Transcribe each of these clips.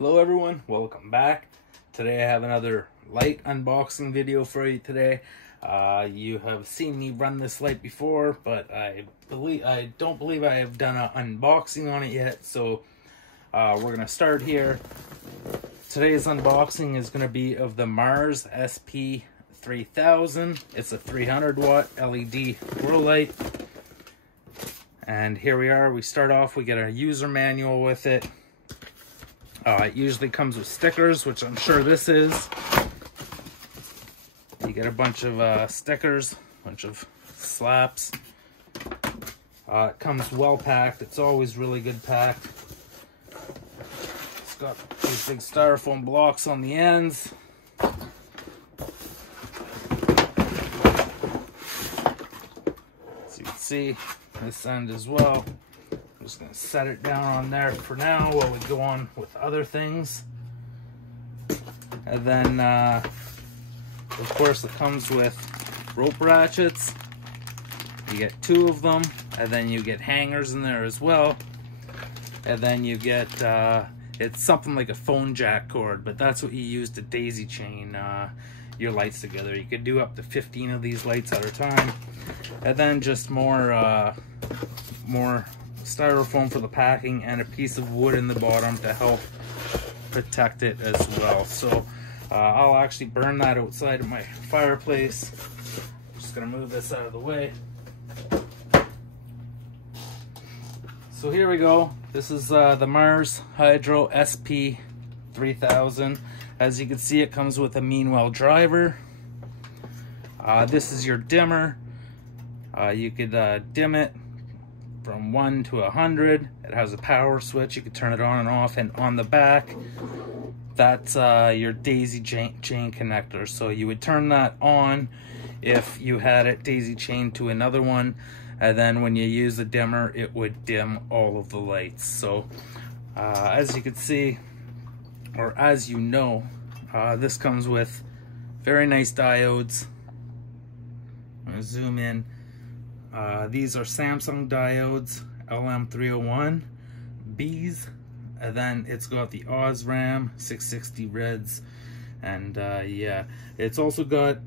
Hello everyone, welcome back. Today I have another light unboxing video for you today. You have seen me run this light before, but I don't believe I have done an unboxing on it yet, so we're gonna start here. Today's unboxing is gonna be of the Mars Sp3000. It's a 300 watt LED grow light. And here we are. We start off, we get a user manual with it. It usually comes with stickers, which I'm sure this is. You get a bunch of stickers, a bunch of slaps. It comes well packed. It's always really good packed. It's got these big styrofoam blocks on the ends. As you can see, this end as well. I'm just going to set it down on there for now while we go on with other things. And then, of course, it comes with rope ratchets. You get 2 of them, and then you get hangers in there as well. And then you get, it's something like a phone jack cord, but that's what you use to daisy chain your lights together. You could do up to 15 of these lights at a time. And then just more styrofoam for the packing and a piece of wood in the bottom to help protect it as well. So I'll actually burn that outside of my fireplace. I'm just gonna move this out of the way. So here we go. This is the MarsHydro Sp3000. As you can see, it comes with a meanwell driver. This is your dimmer. You could dim it from 1 to 100. It has a power switch. You can turn it on and off, and on the back, that's your daisy chain connector. So you would turn that on if you had it daisy chained to another one, and then when you use the dimmer, it would dim all of the lights. So as you can see, or as you know, this comes with very nice diodes. I'm gonna zoom in. These are Samsung diodes, LM301 Bs, and then it's got the osram 660 reds, and yeah, it's also got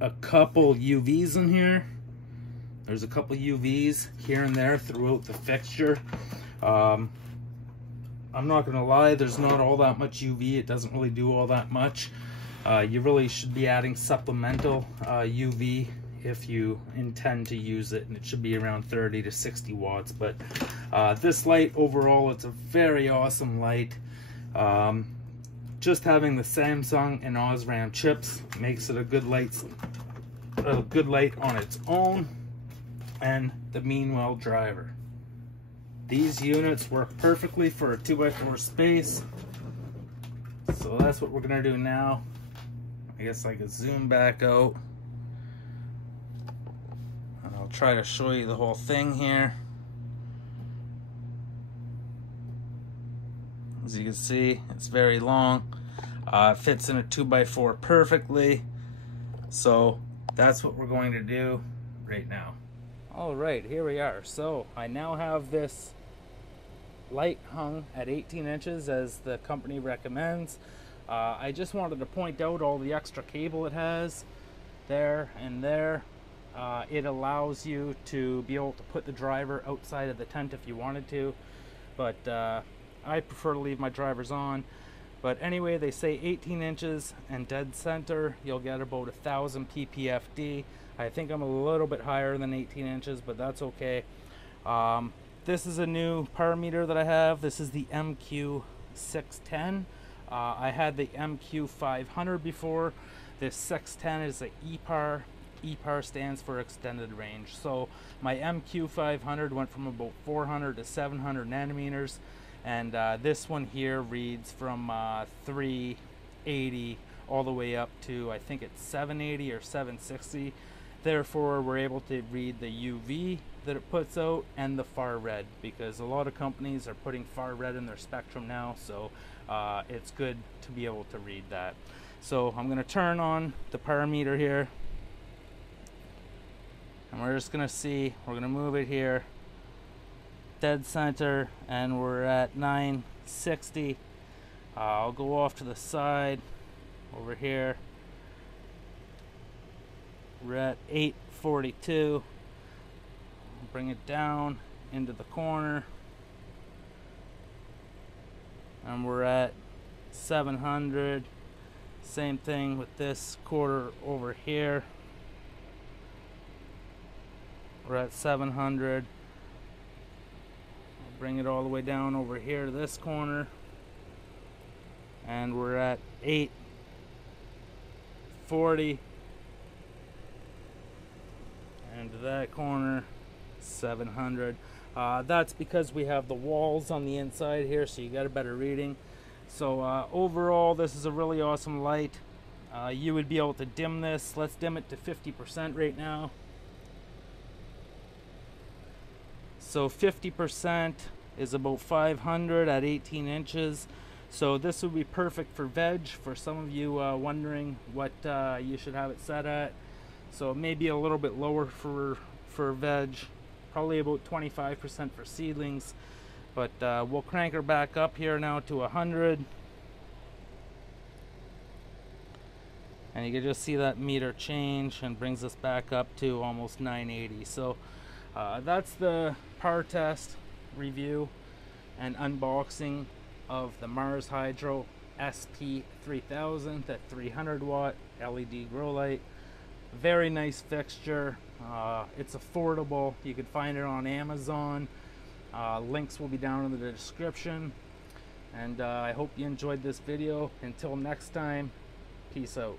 a couple UVs in here. There's a couple UVs here and there throughout the fixture. I'm not gonna lie, there's not all that much UV. It doesn't really do all that much. You really should be adding supplemental UV if you intend to use it, and it should be around 30 to 60 watts. But this light overall, it's a very awesome light. Just having the Samsung and osram chips makes it a good light on its own, and the meanwell driver. These units work perfectly for a 2x4 space. So that's what we're gonna do now. I guess I could zoom back out. I'll try to show you the whole thing here. As you can see, it's very long. It fits in a 2x4 perfectly. So that's what we're going to do right now. All right, here we are. So I now have this light hung at 18 inches as the company recommends. I just wanted to point out all the extra cable it has there and there. It allows you to be able to put the driver outside of the tent if you wanted to, but I prefer to leave my drivers on. But anyway, they say 18 inches and dead center, you'll get about 1000 ppfd. I think I'm a little bit higher than 18 inches, but that's okay. This is a new power meter that I have. This is the MQ610. I had the MQ500 before. This 610 is a EPAR. EPAR stands for extended range. So my MQ500 went from about 400 to 700 nanometers, and this one here reads from 380 all the way up to, I think it's 780 or 760. Therefore, we're able to read the UV that it puts out and the far red, because a lot of companies are putting far red in their spectrum now, so it's good to be able to read that. So I'm going to turn on the power meter here, and we're just going to see, we're going to move it here, dead center, and we're at 960. I'll go off to the side over here. We're at 842. Bring it down into the corner, and we're at 700. Same thing with this quarter over here. We're at 700. I'll bring it all the way down over here to this corner, and we're at 840. And to that corner, 700. That's because we have the walls on the inside here, so you got a better reading. So overall, this is a really awesome light. You would be able to dim this. Let's dim it to 50% right now. So 50% is about 500 at 18 inches. So this would be perfect for veg, for some of you wondering what you should have it set at. So maybe a little bit lower for veg, probably about 25% for seedlings. But we'll crank her back up here now to 100. And you can just see that meter change and brings us back up to almost 980. So that's the power test review and unboxing of the MarsHydro Sp3000, that 300 watt LED grow light. Very nice fixture. It's affordable. You can find it on Amazon. Links will be down in the description. And I hope you enjoyed this video. Until next time, peace out.